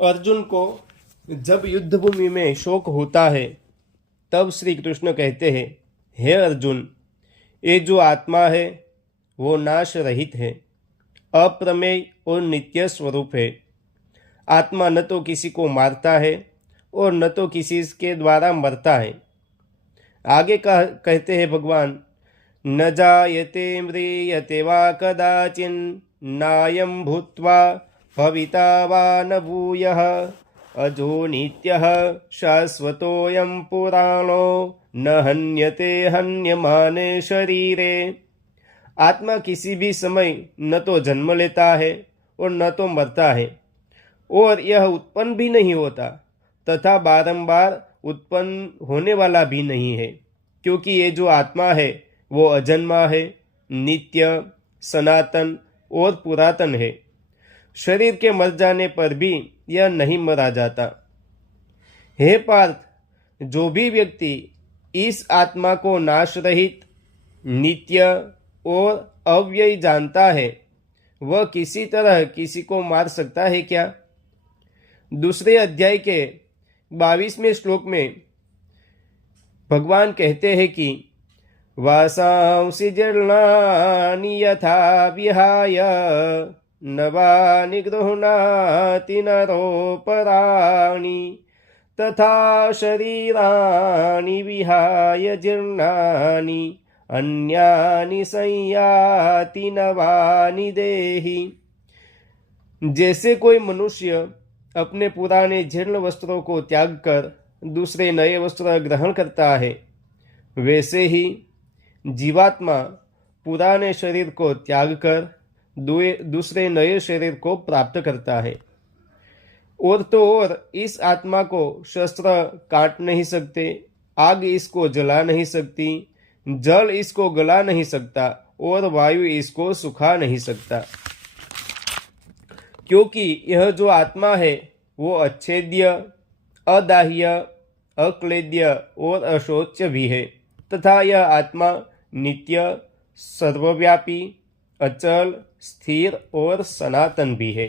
अर्जुन को जब युद्ध भूमि में शोक होता है तब श्री कृष्ण कहते हैं, हे अर्जुन, ये जो आत्मा है वो नाश रहित है, अप्रमेय और नित्य स्वरूप है। आत्मा न तो किसी को मारता है और न तो किसी के द्वारा मरता है। आगे कहते हैं भगवान, न जायते म्रियते वा कदाचिन नायं भूत्वा भविता वा न भूयः अजो नित्यः शाश्वतोऽयं पुराणो न हन्यते हन्यमाने शरीरे। आत्मा किसी भी समय न तो जन्म लेता है और न तो मरता है, और यह उत्पन्न भी नहीं होता तथा बारंबार उत्पन्न होने वाला भी नहीं है, क्योंकि ये जो आत्मा है वो अजन्मा है, नित्य, सनातन और पुरातन है। शरीर के मर जाने पर भी यह नहीं मरा जाता। हे पार्थ, जो भी व्यक्ति इस आत्मा को नाश रहित, नित्य और अव्ययी जानता है, वह किसी तरह किसी को मार सकता है क्या? दूसरे अध्याय के 22वें श्लोक में भगवान कहते हैं कि वासांसि जीर्णानि यथा विहाय नवानि गृह्णाति नरोपराणि तथा शरीराणि विहाय जीर्णानि अन्यानि संयाति नवानि देहि। जैसे कोई मनुष्य अपने पुराने जीर्ण वस्त्रों को त्याग कर दूसरे नए वस्त्र ग्रहण करता है, वैसे ही जीवात्मा पुराने शरीर को त्याग कर दूसरे नए शरीर को प्राप्त करता है। और तो और इस आत्मा को शस्त्र काट नहीं सकते, आग इसको जला नहीं सकती, जल इसको गला नहीं सकता और वायु इसको सुखा नहीं सकता, क्योंकि यह जो आत्मा है वो अच्छेद्य, अदाह्य, अक्लेद्य और अशोच्य भी है, तथा यह आत्मा नित्य, सर्वव्यापी, अचल, स्थिर और सनातन भी है।